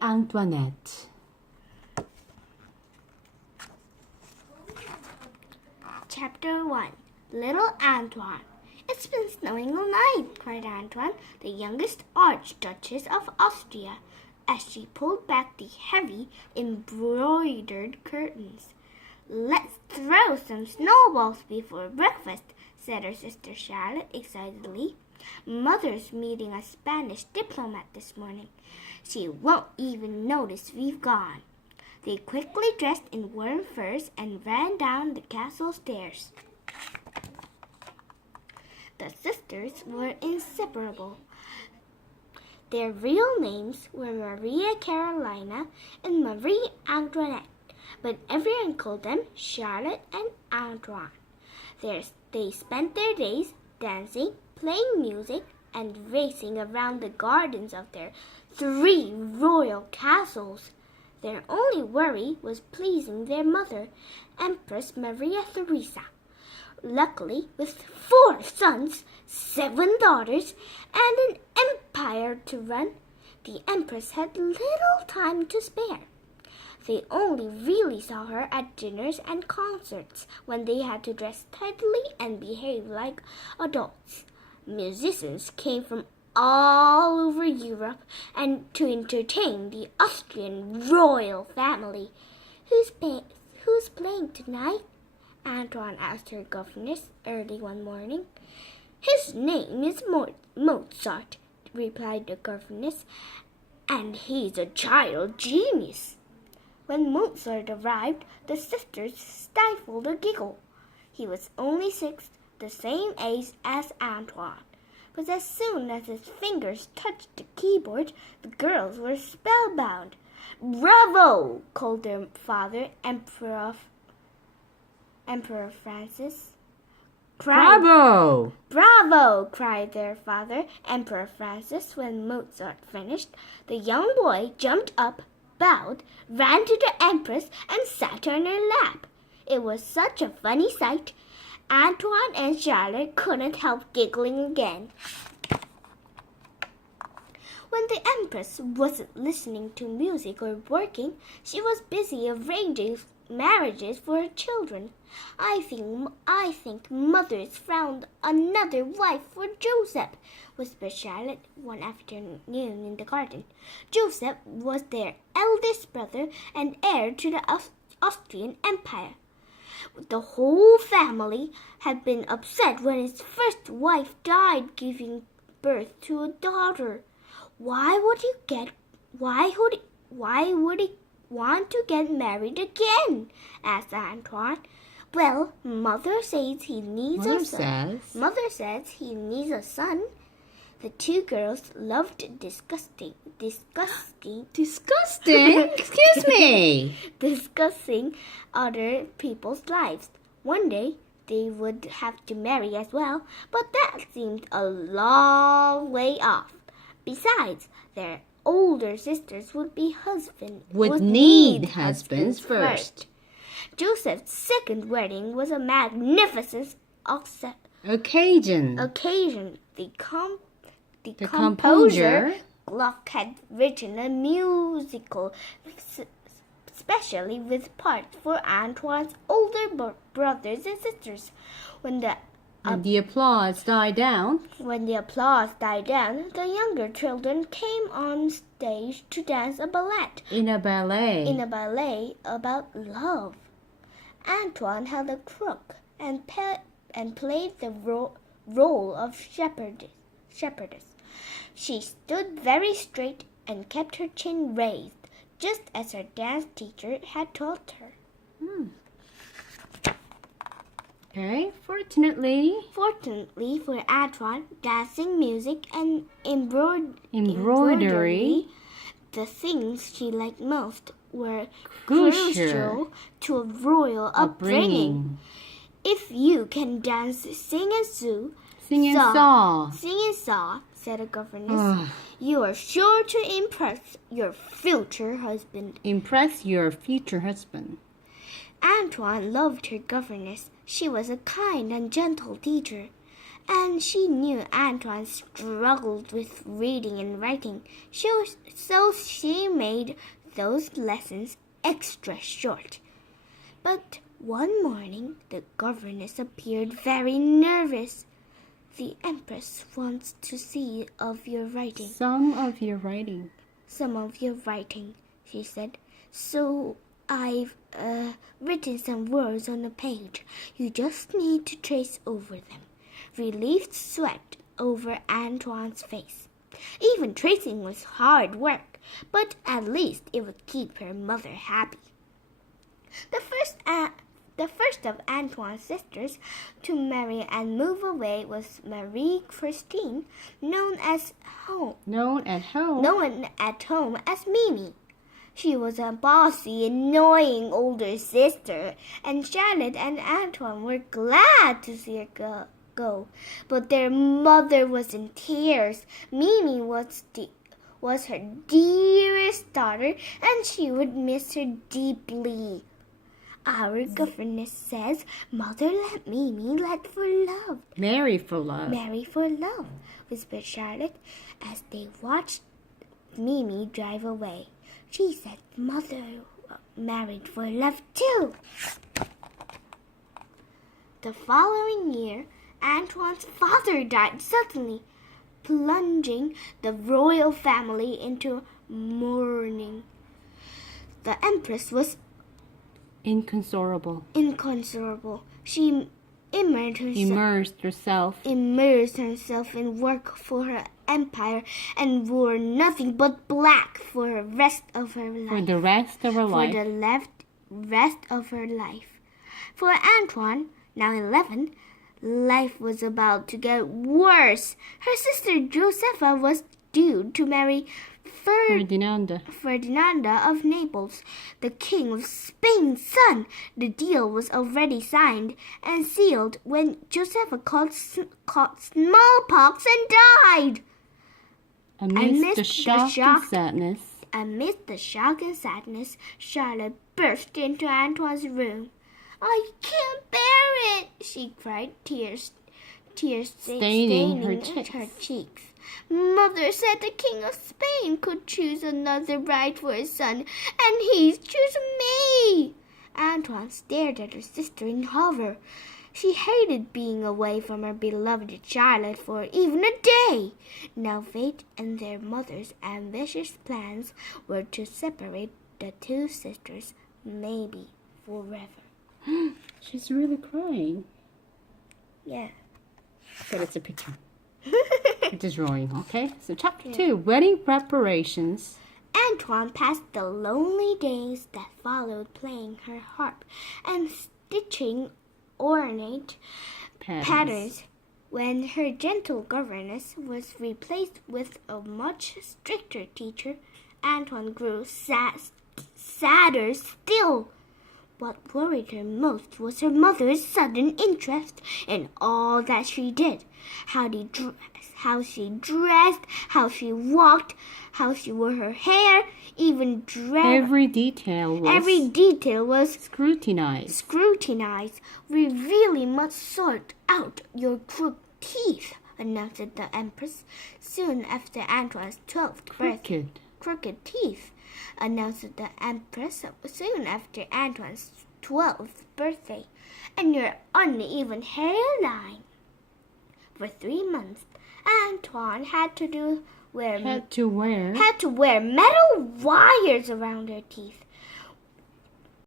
Antoinette. Chapter 1. Little Antoine. "It's been snowing all night," cried Antoine, the youngest Archduchess of Austria, as she pulled back the heavy, embroidered curtains. "Let's throw some snowballs before breakfast," said her sister Charlotte excitedly. "Mother's meeting a Spanish diplomat this morning. She won't even notice we've gone." They quickly dressed in warm furs and ran down the castle stairs. The sisters were inseparable. Their real names were Maria Carolina and Marie Antoinette, but everyone called them Charlotte and Antoine. They spent their days dancing, playing music, and racing around the gardens of their 3 royal castles. Their only worry was pleasing their mother, Empress Maria Theresa. Luckily, with 4 sons, 7 daughters, and an empire to run, the Empress had little time to spare. They only really saw her at dinners and concerts, when they had to dress tidily and behave like adults. Musicians came from all over Europe and to entertain the Austrian royal family. Who's playing tonight?" Antoine asked her governess early one morning. "His name is Mozart," replied the governess, "and he's a child genius." When Mozart arrived, the sisters stifled a giggle. He was only 6, the same age as Antoine. But as soon as his fingers touched the keyboard, the girls were spellbound. "Bravo!" called their father, Emperor Francis. Bravo! "Bravo!" cried their father, Emperor Francis, when Mozart finished. The young boy jumped up, bowed, ran to the Empress, and sat on her lap. It was such a funny sight. Antoine and Charlotte couldn't help giggling again. When the Empress wasn't listening to music or working, she was busy arranging marriages for her children. I think Mother's found another wife for Joseph," whispered Charlotte one afternoon in the garden. Joseph was their eldest brother and heir to the Austrian Empire. The whole family had been upset when his first wife died, giving birth to a daughter. Why would he want to get married again?" asked Antoine. "Well, Mother says he needs a son. Mother says he needs a son." The 2 girls loved discussing. Excuse me. Discussing other people's lives. One day they would have to marry as well, but that seemed a long way off. Besides, their older sisters would need husbands first. Joseph's second wedding was a magnificent occasion. The composer Gluck had written a musical especially with parts for Antoine's older brothers and sisters. When the applause died down, the younger children came on stage to dance a ballet. In a ballet about love. Antoine held a crook and played the role of shepherdess. She stood very straight and kept her chin raised, just as her dance teacher had taught her. Okay, fortunately for Antoine, dancing, music, and embroidery, the things she liked most, were crucial to a royal upbringing. "If you can dance, sing and saw," said a governess, "you are sure to impress your future husband." Antoine loved her governess. She was a kind and gentle teacher. and she knew Antoine struggled with reading and writing, so she made those lessons extra short. But one morning, the governess appeared very nervous. "The Empress wants to see of your writing." Some of your writing. "Some of your writing," she said. "So I've written some words on a page. You just need to trace over them." Relief swept over Antoine's face. Even tracing was hard work, but at least it would keep her mother happy. The first of Antoine's sisters to marry and move away was Marie Christine, known at home as Mimi. She was a bossy, annoying older sister, and Charlotte and Antoine were glad to see her go. But their mother was in tears. Mimi was her dearest daughter, and she would miss her deeply. "Our governess says, Mother, let Mimi for love." Marry for love. "Marry for love," whispered Charlotte as they watched Mimi drive away. She said Mother married for love too. The following year, Antoine's father died suddenly, plunging the royal family into mourning. The Empress was Inconsolable. She immersed herself in work for her empire and wore nothing but black for the rest of her life. For the rest of her life. For Antoine, now 11, life was about to get worse. Her sister Josepha was due to marry Ferdinanda of Naples, the King of Spain's son. The deal was already signed and sealed when Josepha caught smallpox and died. Amidst the shock and sadness, Charlotte burst into Antoine's room. "I can't bear it," she cried, tears staining her cheeks. "Mother said the King of Spain could choose another bride for his son, and he's chosen me." Antoine stared at her sister in horror. She hated being away from her beloved Charlotte for even a day. Now fate and their mother's ambitious plans were to separate the two sisters, maybe forever. She's really crying. Yeah. But it's a picture. It is drawing, okay? So chapter 2, wedding preparations. Antoine passed the lonely days that followed playing her harp and stitching ornate patterns. When her gentle governess was replaced with a much stricter teacher, Antoine grew sadder still. What worried her most was her mother's sudden interest in all that she did. How she dressed, how she walked, how she wore her hair, even Every detail was scrutinized. "We really must sort out your crooked teeth," announced the Empress soon after Antoine's 12th birthday. Crooked teeth, announced the Empress soon after Antoine's 12th birthday, "and your uneven hairline." For 3 months, Antoine had to wear metal wires around her teeth.